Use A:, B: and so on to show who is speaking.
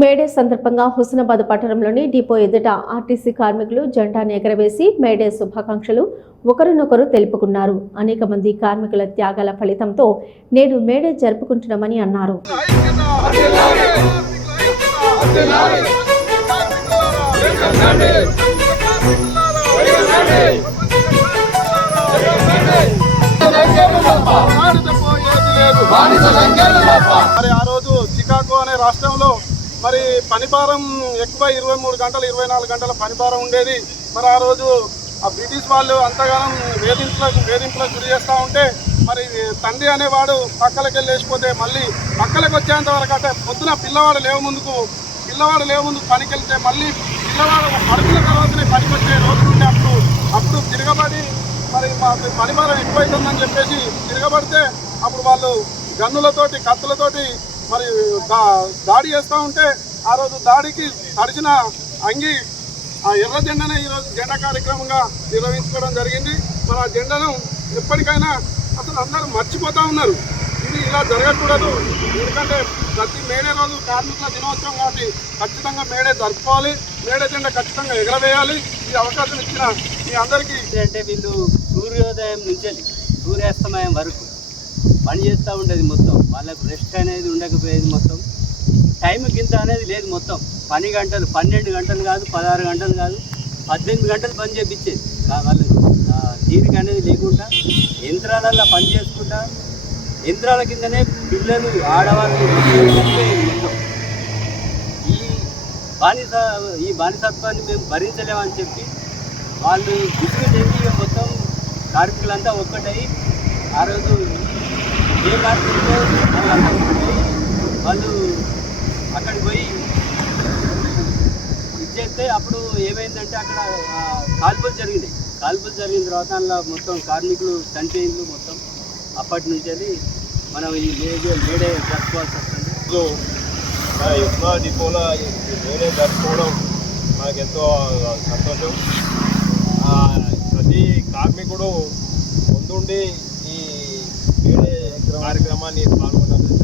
A: May Day సందర్భంగా హుస్నాబాద్ పట్టణంలోని depot ఎదుట ఆర్టీసీ కార్మికులు జెండాను ఎగరవేసి మేడే శుభాకాంక్షలు ఒకరినొకరు తెలుపుకున్నారు. అనేక మంది కార్మికుల త్యాగాల ఫలితంతో నేడు మేడే జరుపుకుంటున్నామని అన్నారు.
B: మరి ఆ రోజు చికాగో అనే రాష్ట్రంలో మరి పనిభారం ఎక్కువ ఇరవై మూడు గంటలు ఇరవై నాలుగు గంటల పనిభారం ఉండేది. మరి ఆ రోజు ఆ బ్రిటిష్ వాళ్ళు అంతగానం వేధింపులకు వేధింపులకు గురి చేస్తూ ఉంటే మరి తండ్రి అనేవాడు పక్కలకి వెళ్ళి మళ్ళీ పక్కలకు వచ్చేంత వరకు అంటే పొద్దున పిల్లవాడు లేవు ముందుకు పిల్లవాడు లేవు ముందుకు పనికి వెళ్తే మళ్ళీ పిల్లవాడు పడుకున్న తర్వాతనే పనికి వచ్చే రోజులు ఉంటే అప్పుడు అప్పుడు తిరగబడి మరి మా పనిభారం ఎక్కువైతుందని చెప్పేసి తిరగబడితే అప్పుడు వాళ్ళు గన్నులతోటి కత్తులతోటి మరి దా- దాడి చేస్తూ ఉంటే ఆ రోజు దాడికి తడిచిన అంగి ఆ ఎర్ర జెండానే ఈరోజు జెండా కార్యక్రమంగా నిర్వహించుకోవడం జరిగింది. మరి ఆ జెండాను ఎప్పటికైనా అసలు అందరూ మర్చిపోతూ ఉన్నారు. ఇది ఇలా జరగకూడదు. ఎందుకంటే ప్రతి మేడే రోజు కార్మికుల దినోత్సవం కాబట్టి ఖచ్చితంగా మేడే జరుపుకోవాలి. మేడే జెండా ఖచ్చితంగా ఎగరవేయాలి. ఈ అవకాశం ఇచ్చిన మీ అందరికీ
C: అంటే వీళ్ళు సూర్యోదయం నుంచి సూర్యాస్తమయం వరకు పని చేస్తూ ఉండేది మొత్తం. వాళ్ళకు రెస్ట్ అనేది ఉండకపోయేది మొత్తం. టైం కింద అనేది లేదు మొత్తం. పని గంటలు పన్నెండు గంటలు కాదు పదహారు గంటలు కాదు పద్దెనిమిది గంటలు పని చేపించేది. వాళ్ళకు తీరిక అనేది లేకుండా యంత్రాలల్లో పని చేసుకుంటా యంత్రాల కిందనే పిల్లలు ఆడవాళ్ళు మొత్తం. ఈ బానిస ఈ బానిసత్వాన్ని మేము భరించలేమని చెప్పి వాళ్ళు విసుగు చెంది మొత్తం కార్మికులంతా ఒక్కటై ఆ రోజు ఏ కార్మికులు వాళ్ళు అక్కడికి పోయి ఇచ్చేస్తే అప్పుడు ఏమైందంటే అక్కడ కాల్పులు జరిగినాయి. కాల్పులు జరిగిన తర్వాత అందులో మొత్తం కార్మికులు చనిపోయింది మొత్తం అప్పటి నుంచి అది మనం ఈ మేడే మేడే జరుపుకోవాల్సి వస్తుంది.
D: రోజు డిపోలో వేరే జరుపుకోవడం మనకెంతో సంతోషం. ప్రతి కార్మికుడు ముందుండి ఈ వేరే కార్యక్రమాన్ని పాల్గొనడం